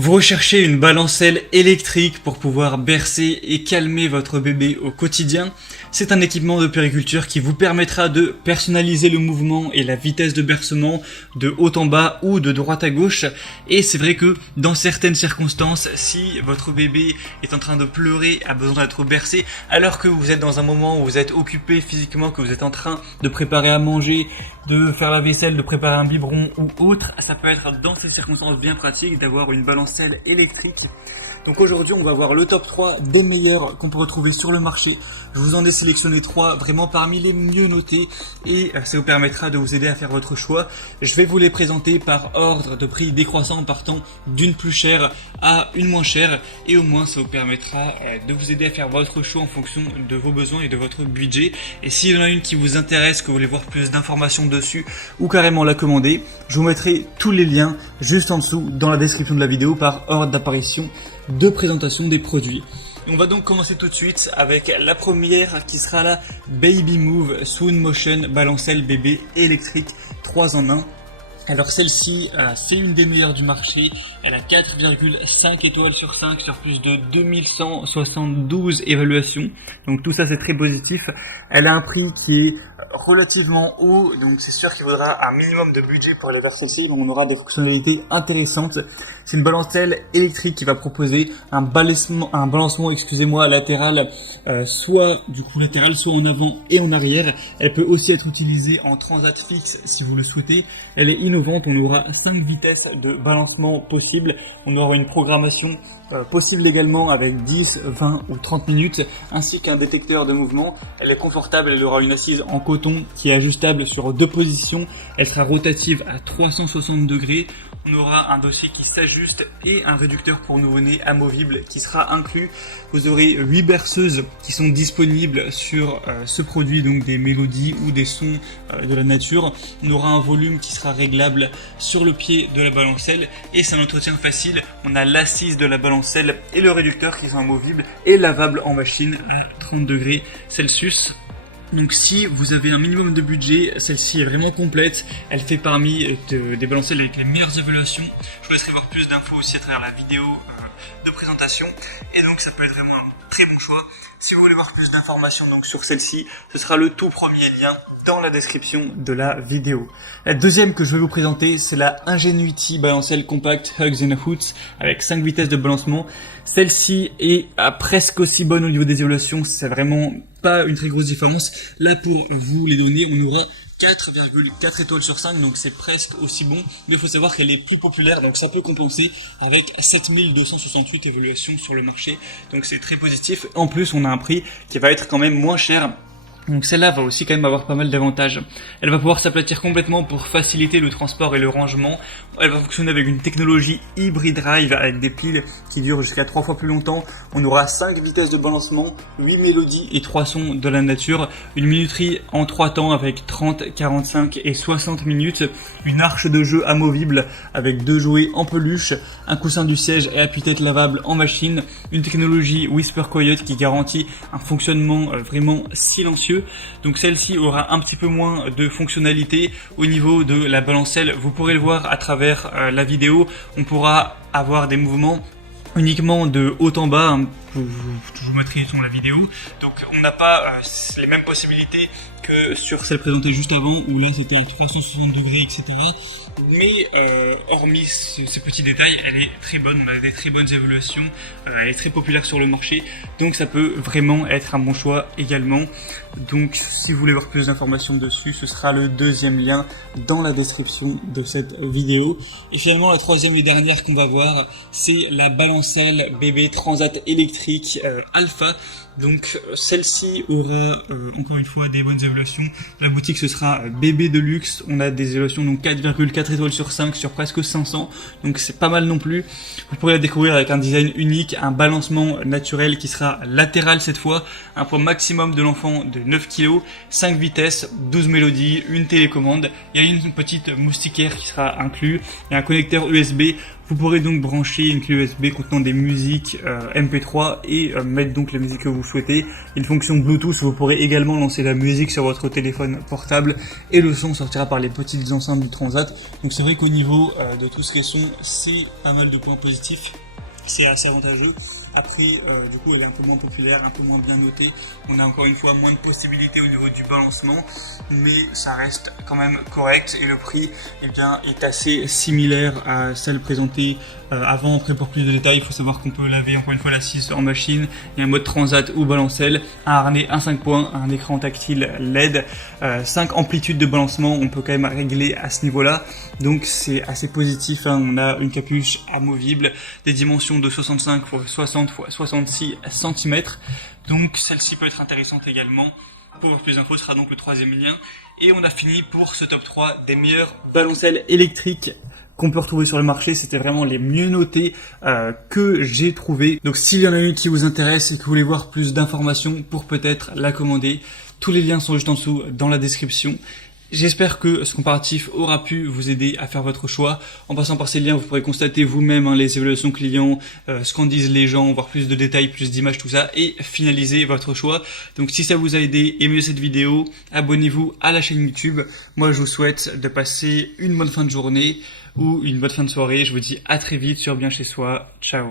Vous recherchez une balancelle électrique pour pouvoir bercer et calmer votre bébé au quotidien. C'est un équipement de puériculture qui vous permettra de personnaliser le mouvement et la vitesse de bercement de haut en bas ou de droite à gauche. Et c'est vrai que dans certaines circonstances, si votre bébé est en train de pleurer, a besoin d'être bercé, alors que vous êtes dans un moment où vous êtes occupé physiquement, que vous êtes en train de préparer à manger, de faire la vaisselle, de préparer un biberon ou autre, ça peut être dans ces circonstances bien pratiques d'avoir une balancelle électrique. Donc aujourd'hui on va voir le top 3 des meilleurs qu'on peut retrouver sur le marché. Je vous en ai sélectionné 3 vraiment parmi les mieux notés et ça vous permettra de vous aider à faire votre choix. Je vais vous les présenter par ordre de prix décroissant, partant d'une plus chère à une moins chère, et au moins ça vous permettra de vous aider à faire votre choix en fonction de vos besoins et de votre budget. Et s'il y en a une qui vous intéresse, que vous voulez voir plus d'informations dessus ou carrément la commander, je vous mettrai tous les liens juste en dessous dans la description de la vidéo par ordre d'apparition de présentation des produits. On va donc commencer tout de suite avec la première qui sera la Baby Move Swoon Motion Balancelle bébé électrique 3 en 1. Alors celle-ci, c'est une des meilleures du marché. Elle a 4,5 étoiles sur 5 sur plus de 2172 évaluations. Donc tout ça c'est très positif. Elle a un prix qui est relativement haut, donc c'est sûr qu'il faudra un minimum de budget pour aller vers celle-ci, mais on aura des fonctionnalités intéressantes. C'est une balancelle électrique qui va proposer un balancement, latéral, soit du coup latéral, soit en avant et en arrière. Elle peut aussi être utilisée en transat fixe si vous le souhaitez. Elle est innovante, on aura 5 vitesses de balancement possibles. On aura une programmation possible également avec 10, 20 ou 30 minutes, ainsi qu'un détecteur de mouvement. Elle est confortable, elle aura une assise en coton qui est ajustable sur 2 positions. Elle sera rotative à 360 degrés. On aura un dossier qui s'ajuste et un réducteur pour nouveau-né amovible qui sera inclus. Vous aurez 8 berceuses qui sont disponibles sur ce produit, donc des mélodies ou des sons de la nature. On aura un volume qui sera réglable sur le pied de la balancelle et c'est un entretien facile. On a l'assise de la balancelle et le réducteur qui sont amovibles et lavables en machine à 30 degrés Celsius. Donc si vous avez un minimum de budget, celle-ci est vraiment complète. Elle fait parmi des balancelles avec les meilleures évaluations. Je vous laisserai voir plus d'infos aussi à travers la vidéo de présentation. Et donc ça peut être vraiment un très bon choix. Si vous voulez voir plus d'informations donc sur celle-ci, ce sera le tout premier lien dans la description de la vidéo. La deuxième que je vais vous présenter, c'est la Ingenuity Balancelle Compact Hugs and Hoots avec 5 vitesses de balancement. Celle-ci est presque aussi bonne au niveau des évaluations, c'est vraiment pas une très grosse différence. Là pour vous les donner, on aura 4,4 étoiles sur 5, donc c'est presque aussi bon, mais il faut savoir qu'elle est plus populaire, donc ça peut compenser avec 7268 évaluations sur le marché, donc c'est très positif. En plus on a un prix qui va être quand même moins cher. Donc celle-là va aussi quand même avoir pas mal d'avantages. Elle va pouvoir s'aplatir complètement pour faciliter le transport et le rangement. Elle va fonctionner avec une technologie Hybrid Drive avec des piles qui durent jusqu'à 3 fois plus longtemps. On aura 5 vitesses de balancement, 8 mélodies et 3 sons de la nature. Une minuterie en 3 temps avec 30, 45 et 60 minutes. Une arche de jeu amovible avec 2 jouets en peluche. Un coussin du siège et appuie-tête lavable en machine. Une technologie Whisper Quiet qui garantit un fonctionnement vraiment silencieux. Donc celle-ci aura un petit peu moins de fonctionnalité au niveau de la balancelle. Vous pourrez le voir à travers la vidéo. On pourra avoir des mouvements uniquement de haut en bas, hein, je vous mettrai sur la vidéo. Donc on n'a pas les mêmes possibilités que sur celle présentée juste avant où là c'était à 360 degrés, etc. Mais hormis ces petits détails, elle est très bonne, on a des très bonnes évaluations, elle est très populaire sur le marché, donc ça peut vraiment être un bon choix également. Donc si vous voulez voir plus d'informations dessus, ce sera le deuxième lien dans la description de cette vidéo. Et finalement la troisième et dernière qu'on va voir, c'est la balancelle bébé Transat électrique Alpha. Donc celle-ci aura encore une fois des bonnes évaluations. La boutique ce sera bébé de luxe. On a des évaluations donc 4,4 étoiles sur 5 sur presque 500. Donc c'est pas mal non plus. Vous pourrez la découvrir avec un design unique, un balancement naturel qui sera latéral cette fois, un poids maximum de l'enfant de 9 kg, 5 vitesses, 12 mélodies, une télécommande. Il y a une petite moustiquaire qui sera inclus et un connecteur USB. Vous pourrez donc brancher une clé USB contenant des musiques MP3 et mettre donc la musique que vous souhaitez. Une fonction Bluetooth, vous pourrez également lancer la musique sur votre téléphone portable et le son sortira par les petites enceintes du Transat. Donc c'est vrai qu'au niveau de tout ce qui est son, c'est pas mal de points positifs. C'est assez avantageux. Après, du coup, elle est un peu moins populaire, un peu moins bien notée. On a encore une fois moins de possibilités au niveau du balancement, mais ça reste quand même correct. Et le prix, eh bien, est assez similaire à celle présentée avant. Après, pour plus de détails, il faut savoir qu'on peut laver encore une fois l'assise en machine. Il y a un mode Transat ou balancelle, un harnais 1.5 points, un écran tactile LED, 5 amplitudes de balancement. On peut quand même régler à ce niveau-là. Donc, c'est assez positif. Hein. On a une capuche amovible, des dimensions de 65 x 60 x 66 cm. Donc celle-ci peut être intéressante également. Pour voir plus d'infos, ce sera donc le troisième lien. Et on a fini pour ce top 3 des meilleures balancelles électriques qu'on peut retrouver sur le marché. C'était vraiment les mieux notés que j'ai trouvé. Donc s'il y en a une qui vous intéresse et que vous voulez voir plus d'informations pour peut-être la commander, tous les liens sont juste en dessous dans la description. J'espère que ce comparatif aura pu vous aider à faire votre choix. En passant par ces liens, vous pourrez constater vous-même les évaluations clients, ce qu'en disent les gens, voir plus de détails, plus d'images, tout ça, et finaliser votre choix. Donc si ça vous a aidé, aimez cette vidéo, abonnez-vous à la chaîne YouTube. Moi, je vous souhaite de passer une bonne fin de journée ou une bonne fin de soirée. Je vous dis à très vite sur Bien Chez Soi. Ciao.